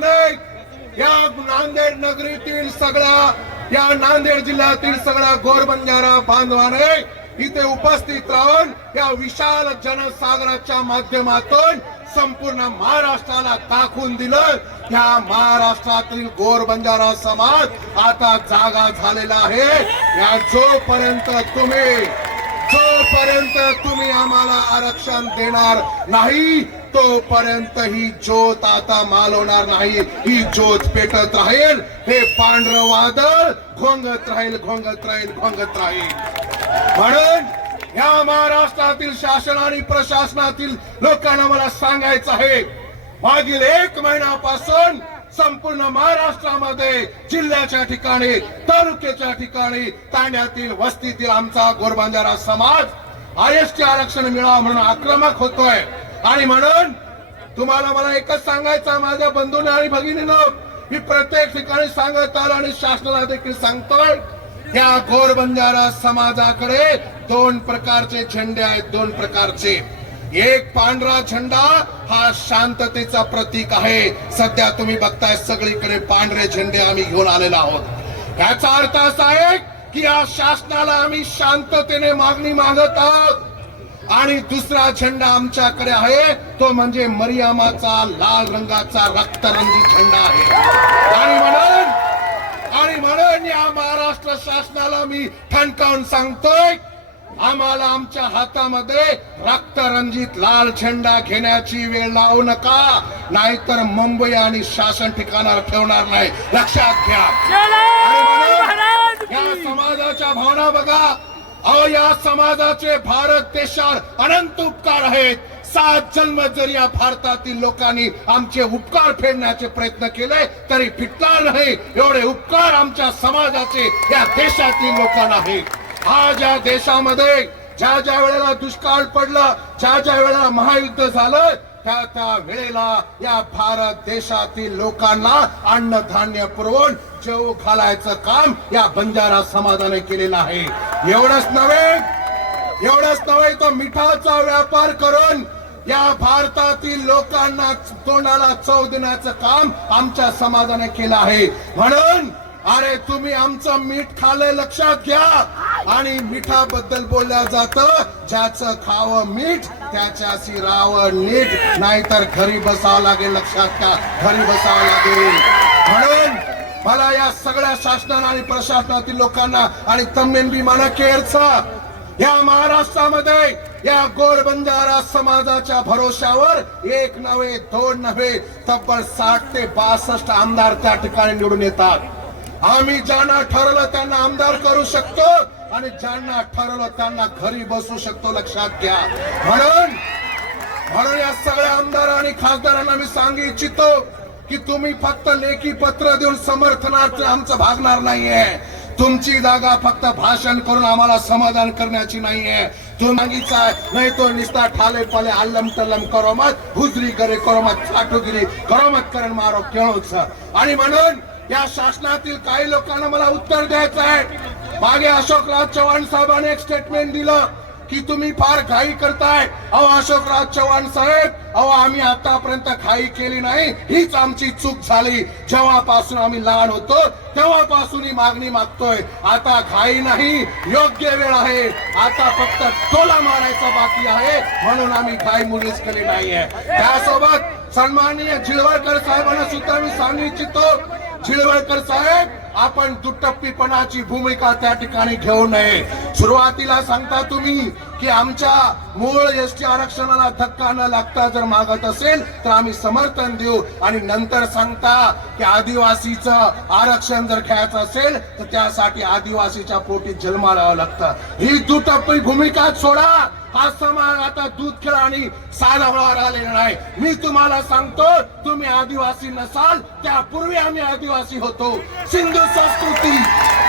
नाही या नांदेड नगरीतील सगळ्या या नांदेड जिल्ह्यातील सगळ्या गोरबंजारा बांधवाने इथे उपस्थित राहून या विशाल जनसागराच्या माध्यमातून संपूर्ण महाराष्ट्राला दाखवून दिलं. या महाराष्ट्रातील गोरबंजारा समाज आता जागा झालेला आहे. या जोपर्यंत तुम्ही जोपर्यंत तुम्ही आम्हाला आरक्षण देणार नाही तोपर्यंत ही ज्योत आता मालवणार नाही. ही ज्योत पेटत राहील हे पांढरं वादळ घोंगत राहील घोंगत राहील घोंगत राहील. म्हणून या महाराष्ट्रातील शासन आणि प्रशासनातील लोकांना मला सांगायचं आहे मागील एक महिन्यापासून संपूर्ण महाराष्ट्रामध्ये जिल्ह्याच्या ठिकाणी तालुक्याच्या ठिकाणी तांड्यातील वस्तीतील आमचा गोरबांजारा समाज आयएसटी आरक्षण मिळावं म्हणून आक्रमक होतोय. आणि म्हणून तुम्हाला मला एकच सांगायचं माझ्या बंधूने आणि भगिनीनं मी प्रत्येक ठिकाणी सांगत आलो आणि शासनाला देखील सांगतोय या गोरबंजारा समाजाकडे दोन प्रकारचे झेंडे आहेत दोन प्रकारचे. एक पांढरा झेंडा हा शांततेचा प्रतीक आहे. सध्या तुम्ही बघताय सगळीकडे पांढरे झेंडे आम्ही घेऊन आलेलो आहोत. याचा अर्थ असा आहे की या शासनाला आम्ही शांततेने मागणी मागत आहोत. आणि दुसरा झेंडा आमच्याकडे आहे. तो म्हणजे मरियामाचा लाल रंगाचा रक्तरंगी झेंडा आहे. आणि म्हणून आणि म्हणून या महाराष्ट्र शासनाला मी ठणकावून सांगतोय आम्हाला आमच्या हातामध्ये रक्तरंजित लाल झेंडा घेण्याची वेळ लावू नका. नाहीतर मुंबई आणि शासन ठिकाणावर ठेवणार नाही. लक्षात घ्या. या समाजाच्या भावना बघा. अहो या समाजाचे भारत देशावर अनंत उपकार आहेत. सात जन्म जरी या भारतातील लोकांनी आमचे उपकार फेडण्याचे प्रयत्न केले तरी फिटणार नाही. एवढे उपकार आमच्या समाजाचे या देशातील लोकांना आहेत. आज या देशामध्ये ज्या ज्या वेळेला दुष्काळ पडला ज्या ज्या वेळेला महायुद्ध झालं त्या त्या वेळेला या भारत देशातील लोकांना अन्नधान्य पुरवून जेव घालायचं काम या बंजारा समाजाने केलेलं आहे. एवढंच नव्हे एवढंच नव्हे तो मिठाचा व्यापार करून या भारतातील लोकांना तोंडाला चव देण्याचं काम आमच्या समाजाने केलं आहे. म्हणून अरे तुम्ही आमचं मीठ खाल्लंय लक्षात घ्या. आणि मिठाबद्दल बोलल्या जात ज्याचं खावं मीठ त्याच्याशी राव नीट. नाहीतर घरी बसावं लागेल लक्षात घ्या. घरी बसावं लागेल. म्हणून मला या सगळ्या शासनाला आणि प्रशासनातील लोकांना आणि तम्मेन बी मला केअरचा या महाराष्ट्रामध्ये या गोरबंजारा समाजाच्या भरोश्यावर एक नव्हे दोन नव्हे तब्बल साठ ते बासष्ट आमदार त्या ठिकाणी निवडून येतात. आम्ही ज्यांना ठरवलं त्यांना आमदार करू शकतो आणि ज्यांना ठरवलं त्यांना घरी बसू शकतो लक्षात घ्या. म्हणून म्हणून या सगळ्या आमदार आणि खासदारांना मी सांगू इच्छितो की तुम्ही फक्त लेखी पत्र देऊन समर्थनार्थ आमचं भागणार नाहीये. तुमची जागा फक्त भाषण करून आम्हाला समाधान करण्याची नाहीये. तू मागिचा नाही तो निस्ता ठाले पाले आलम तल्लम करो मत हुजरी करे करो मत चाटुगिरी करो मत करण मारो केळोच. आणि म्हणून या शासनातील काही लोकांना मला उत्तर द्यायचं आहे. मागे अशोकराव चव्हाण साहेबांनी एक स्टेटमेंट दिलं की तुम्ही फार घाई करताय. अहो अशोकराव चव्हाण साहेब अहो आम्ही आतापर्यंत घाई केली नाही. हीच आमची चूक झाली. जेव्हापासून आम्ही लहान होतो तेव्हापासून ही मागणी मागतोय. आता घाई नाही योग्य वेळ आहे. आता फक्त टोला मारायचा बाकी आहे. म्हणून आम्ही घाई मुलीच केली नाहीये. त्यासोबत सन्माननीय झिळवळकर साहेबांना सुद्धा मी सांगू इच्छितो चिळवळकर साहेब आपण दुटप्पीपणाची भूमिका त्या ठिकाणी घेऊ नये. सुरुवातीला सांगता तुम्ही की आमच्या मूळ एसटी आरक्षणाला धक्का न लागता जर मागत असेल तर आम्ही समर्थन देऊ. आणि नंतर सांगता की आदिवासीचं आरक्षण जर घ्यायचं असेल तर त्यासाठी आदिवासीच्या पोटी जन्मालावं लागतं. ही दुटप्पी भूमिका सोडा. हा समाज आता दूध खेळ आणि साधावळा राहिलेला नाही. मी तुम्हाला सांगतो तुम्ही आदिवासी नसाल त्यापूर्वी आम्ही आदिवासी होतो. सिंधू संस्कृती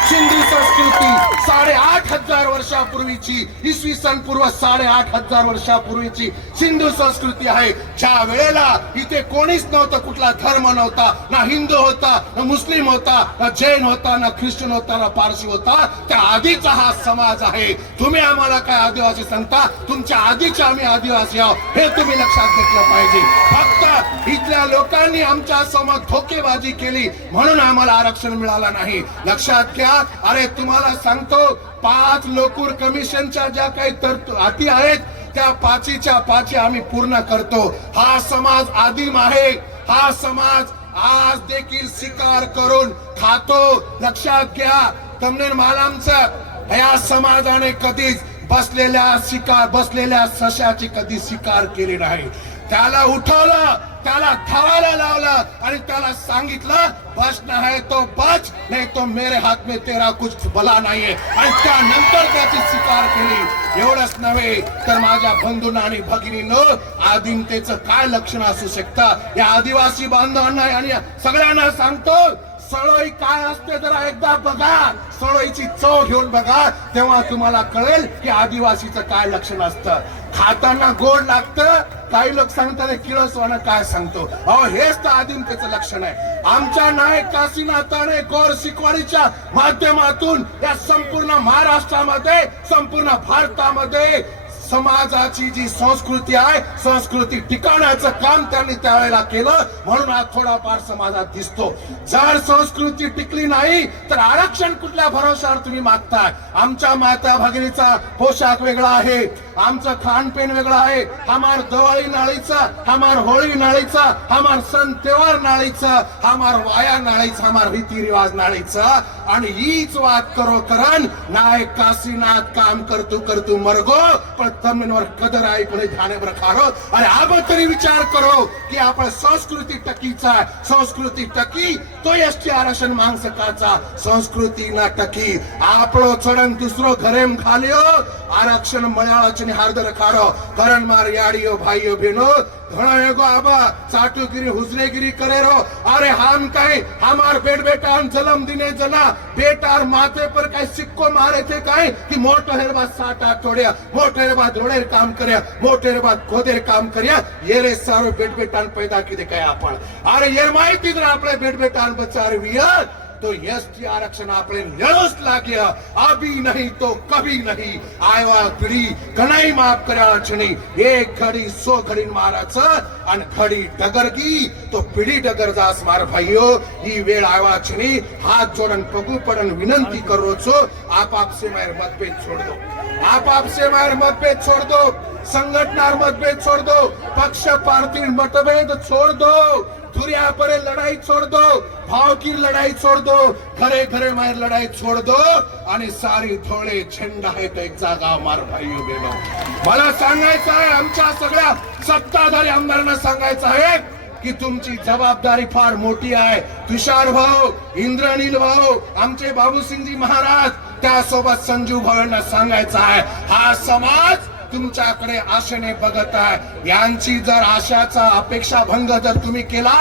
सिंधू संस्कृती साडेआठ हजार वर्षापूर्वीची इसवी सन पूर्व साडेआठ हजार वर्षापूर्वीची सिंधू संस्कृती आहे. ज्या वेळेला इथे कोणीच नव्हतं कुठला धर्म नव्हता ना हिंदू होता ना मुस्लिम होता ना जैन होता ना ख्रिश्चन होता ना पारशी होता त्या आधीचा हा समाज आहे. तुम्ही आम्हाला काय आदिवासी सांगता? तुमच्या आधीचे आम्ही आदिवासी आहोत. हे तुम्ही लक्षात घेतलं पाहिजे. फक्त इथल्या लोकांनी आमच्यासमोर धोकेबाजी केली. म्हणून आम्हाला आरक्षण मिळालं नाही. लक्षात घ्या. अरे तुम्हाला सांगतो पाच लोकूर कमिशनच्या ज्या काही तरतू अटी आहेत त्या पाचीच्या पाची आम्ही पूर्ण करतो. हा समाज आदिम आहे. हा समाज आज देखील स्वीकार करून खातो. लक्षात घ्या. तमनेर मालामचं या समाजाने कधीच बसलेल्या शिकार बसलेल्या सशाची कधी शिकार केली नाही. त्याला उठवलं त्याला धावायला लावलं आणि त्याला सांगितलं बस नाही तो बच नाही तो मेरे हात में तेरा कुछ भला नाहीये. आणि त्यानंतर त्याची शिकार केली. एवढंच नव्हे तर माझ्या बंधूंना आणि भगिनीनं आदिमतेचं काय लक्षण असू शकतं? या आदिवासी बांधवांना आणि सगळ्यांना सांगतो सळोई काय असते जरा एकदा बघा. सळोईची चव घेऊन बघा. तेव्हा तुम्हाला कळेल की आदिवासीचं काय लक्षण असतं. खाताना गोड लागतं. काही लोक सांगतात "हे किळसवानं काय सांगतो? अहो हेच तर आदिमतेचं लक्षण आहे. आमच्या नायक काशीनाथाने गोर शिकवणीच्या माध्यमातून या संपूर्ण महाराष्ट्रामध्ये संपूर्ण भारतामध्ये समाजाची जी संस्कृती आहे संस्कृती टिकवण्याचं काम त्यांनी त्यावेळेला केलं. म्हणून आज थोडाफार समाजात दिसतो. जर संस्कृती टिकली नाही तर आरक्षण कुठल्या भरोशावर तुम्ही मागताय? आमच्या माता भगिनीचा पोशाख वेगळा आहे. आमचं खानपेन वेगळं आहे. हमार दिवाळी नाळीचा हमार होळी नाळीचा हमार सण तेव्हार नाळीचा हमार वाया नाळीचा हमार रीतिरिवाज नाळीचा. आणि हीच वाद करो करण. नाय काशीनाथ काम करतो करतो मरगो. पण तमिनवर कदर आहे कोणी ध्याने खारो. आणि अब तरी विचार करो की आपण संस्कृती टकीचा संस्कृती टकी तो एसटी आरक्षण मांग सकाचा संस्कृती ना टकी. आपलो चढण दुसरो घरेम घाल्यो. आरक्षण मळ्याळाचे हार्द रखाडो करण मार याडियो भाईयो बहनो घणा गो आबा चाटू गिरी हुजने गिरी करे अरे हम काय हमार बेट बेटा हम जन्म दिने जना। बेटार माथे पर काय सिक्को मारे थे काय की मोटो हेर बाद साटा तोड्या मोठ हेर बाद धोडेर काम करिया मोठ हेर बाद खोदेर काम करया। ये रे सारो बेट बेटा पैदा की दे काय आपण अरे ये माहिती जर आपले बेट बेटा बचार विया તો યશથી આરક્ષણ આપણે લડસ લાગ્યા. આવી નહીં તો કભી નહીં. આવા ઘડી ઘણાઈ માફ કર્યા છે નહીં. એક ઘડી, સો ઘડી મારા છે અને ઘડી ડગર ગી તો પીડી ડગર દાસ મારા ભાઈઓ, ઈ વેળ આવ્યા છે નહીં. હાથ જોડન, પગુ પડન વિનંતી કરો છો. આપ આપસે મારે મતભેદ છોડ દો. આપ આપસે મારે મતભેદ છોડ દો. સંગઠનાર મતભેદ છોડ દો. પક્ષ પાર્ટી મતભેદ છોડ દો. दुरिया परे लढाई छोड़ दो भाव की लढाई छोड़ दो घरे घरे मार लड़ाई छोड़ दो आणि सारी थोडे झेंडा आहे तो एक जागा मार भाई बेनो मला सांगायचं आहे आमच्या सगळ्या सत्ताधारी आमदारांना सांगायचं आहे की तुमची जबाबदारी फार मोठी आहे. तुषार भाऊ इंद्रनील भाऊ आमचे बाबूसिंगजी महाराज त्यासोबत संजू भाऊंना सांगायचं आहे. हा समाज तुमच्याकडे आशेने बघत आहे. यांची जर आशाचा अपेक्षा भंग जर तुम्ही केला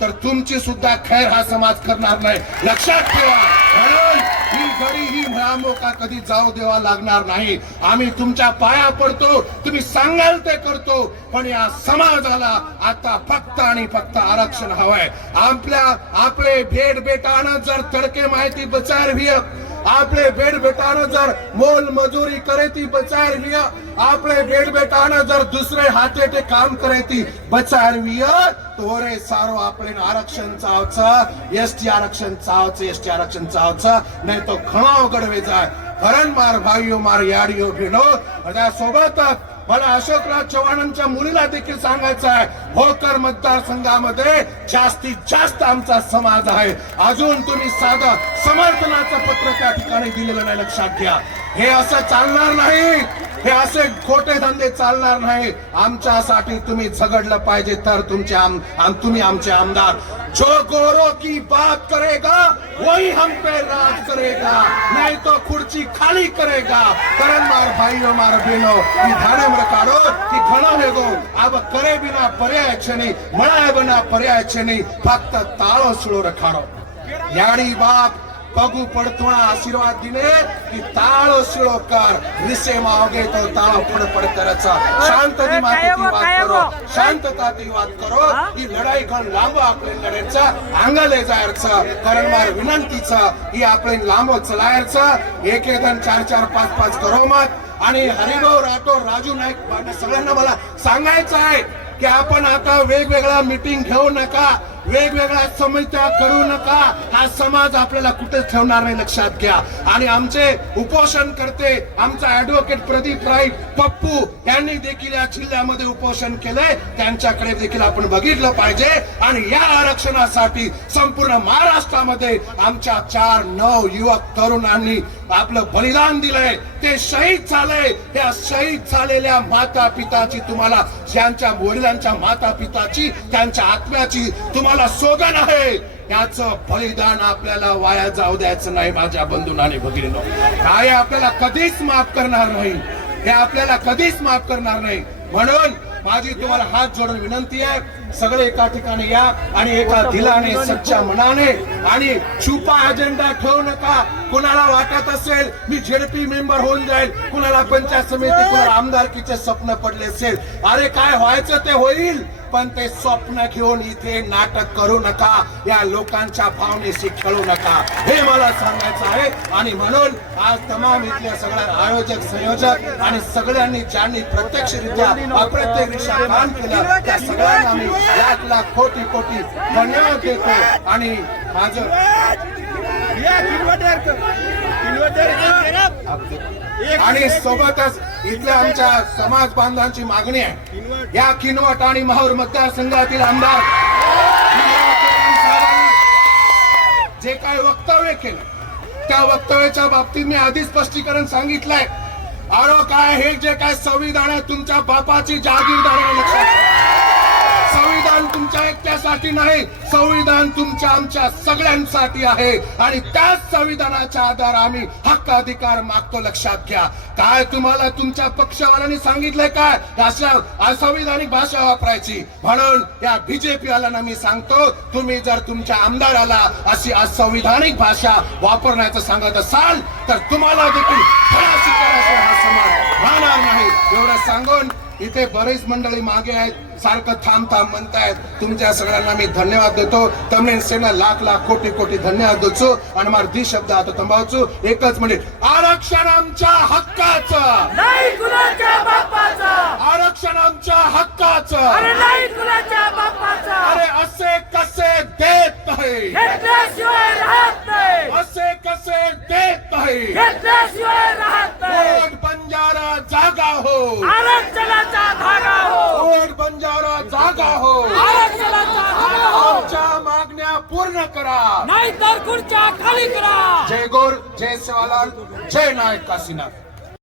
तर तुमची सुद्धा खैर हा समाज करणार नाही. लक्षात ठेवा. म्हणून ही घडी ही भयामोका कधी जाऊ देवा लागणार नाही. आम्ही तुमच्या पाया पडतो तुम्ही सांगाल ते करतो पण या समाजाला आता फक्त आणि फक्त आरक्षण हवंय. आपल्या आपले भेट बेटानं जर तडके माहिती बचारवीय आपले આપણે બેડ બેટાનો જર મોલ મજૂરી કરેતી બચારવીયા. આપણે બેડ બેટાના જર દૂસરે હાથે તે કામ કરેતી બચારવીયા. તોરે સારો આપણે આરક્ષણ ચાવ છે, એસટી આરક્ષણ ચાવ છે, એસટી આરક્ષણ ચાવ છે. નહીં તો ઘણો અગળ વેચાય હરણ માર ભાઈઓ, માર યાડીઓ ભીનો બધા સોબત. मला अशोकराव चव्हाणांच्या मुलीला देखील सांगायचं आहे. भोकर मतदारसंघामध्ये जास्तीत जास्त आमचा समाज आहे. अजून तुम्ही साधं समर्थनाचं पत्र त्या ठिकाणी दिलेलं नाही लक्षात घ्या. हे असं चालणार नाही. हे असे खोटे धंदे चालणार नाही. आमच्यासाठी तुम्ही झगडलं पाहिजे तर तुमचे आम आम- तुम्ही आमचे आमदार. जो गोरों की बात करेगा, वही हम पे राज करेगा। नहीं तो खुर्ची खाली करेगा। करण मार ભાઈઓ મારા બહેનો એ ધાણામાં કાઢો કે ઘણા લોકો આ કરે વિના પર્યાય છે નહીં મળાય વિના પર્યાય છે નહીં ફક્ત તાળો સુળો રખાડો યારી બાપ याडी बाप पगू पडतोणा आशीर्वाद दिले की ताळ शिळो कर। रिसे मावगे तो ताळ फडफड करायचा शांत दिमागी वाद करो। शांतता वाद करो। ही? लढाई घण लांब आपले लढायचं अंगाले जायचं कारण मार विनंतीचं ही आपले लांब चलायचं एक एक जण चार चार पाच पाच करो मत। आणि हरिभाऊ राठोड राजू नाईक सगळ्यांना मला सांगायचं आहे की आपण आता वेगवेगळ्या मिटिंग घेऊ नका. वेगवेगळ्या समित्या करू नका. हा समाज आपल्याला कुठे ठेवणार नाही लक्षात घ्या. आणि आमचे उपोषण करते आमचा ऍडव्होकेट प्रदीप राय पप्पू यांनी देखील या जिल्ह्यामध्ये उपोषण केलंय. त्यांच्याकडे देखील आपण बघितलं पाहिजे. आणि या आरक्षणासाठी संपूर्ण महाराष्ट्रामध्ये आमच्या चार नऊ युवक तरुणांनी आपलं बलिदान दिलंय. ते शहीद झालंय. त्या शहीद झालेल्या माता पिताची तुम्हाला ज्यांच्या वडिलांच्या माता पिताची त्यांच्या आत्म्याची तुम्हाला सोगन आहे. याचं बलिदान आपल्याला वाया जाऊ द्यायचं नाही माझ्या बंधूनाने भगिनीनो. काय आपल्याला कधीच माफ करणार नाही. हे आपल्याला कधीच माफ करणार नाही. म्हणून माझी तुम्हाला हात जोडून विनंती आहे सगळे एका ठिकाणी या आणि एका दिलाने सच्च्या मनाने आणि छुपा अजेंडा ठेवू नका. कुणाला वाटत असेल मी झेडपी मेंबर होऊन जाईल कुणाला पंचायत समिती कुणाला आमदारकीचे स्वप्न पडले असेल. अरे काय व्हायचं ते होईल? पण ते स्वप्न घेऊन इथे नाटक करू नका. या लोकांच्या भावनेशी खेळू नका. हे मला सांगायचं आहे. आणि म्हणून आज तमाम इथल्या सगळ्या आयोजक संयोजक आणि सगळ्यांनी ज्यांनी प्रत्यक्षरित्या अप्रत्यक्षरित्या काम केलं त्या सगळ्यांना मी लाख लाख कोटी कोटी धन्यवाद देतो. आणि माझं आणि सोबतच इथल्या आमच्या समाज बांधवांची मागणी आहे. या किनवट आणि माहूर मतदारसंघातील आमदार जे काय वक्तव्य केलं त्या वक्तव्याच्या बाबतीत मी आधीच स्पष्टीकरण सांगितलंय. आरो काय हे जे काय संविधान आहे तुमच्या बापाची जागीरदार लक्षात तुमच्या एकट्यासाठी नाही संविधान तुमच्या आमच्या सगळ्यांसाठी आहे. आणि त्याच संविधानाच्या आधार आम्ही हक्क अधिकार मागतो लक्षात घ्या. काय तुम्हाला तुमच्या पक्षवाल्यांनी सांगितलंय काय? अशा असंविधानिक भाषा वापरायची. म्हणून या बीजेपी वाल्यांना मी सांगतो तुम्ही जर तुमच्या आमदाराला अशी असंविधानिक भाषा वापरण्याचं सांगत असाल तर तुम्हाला देखील धडा शिकवण्याशिवाय हा समाज राहणार नाही. एवढं सांगून इथे बरेच मंडळी मागे आहेत. सारखं थांब थांब म्हणतायत. तुमच्या सगळ्यांना मी धन्यवाद देतो. तमिळ सेना लाख लाख कोटी कोटी धन्यवाद देतो. आणि मला दी शब्द आता तंबावचो एकच मिनिट. आरक्षण आमच्या हक्काचं. नाही कुणाच्या बापाचा. आरक्षण आमच्या हक्काचं. अरे नाही कुणाच्या बापाचा. अरे असे कसे देत नाही. असे कसे देत नाही. करा. नाही तर खुर्च्या खाली करा. जय गोर जय सेवालाल जय नायक काशीनाथ.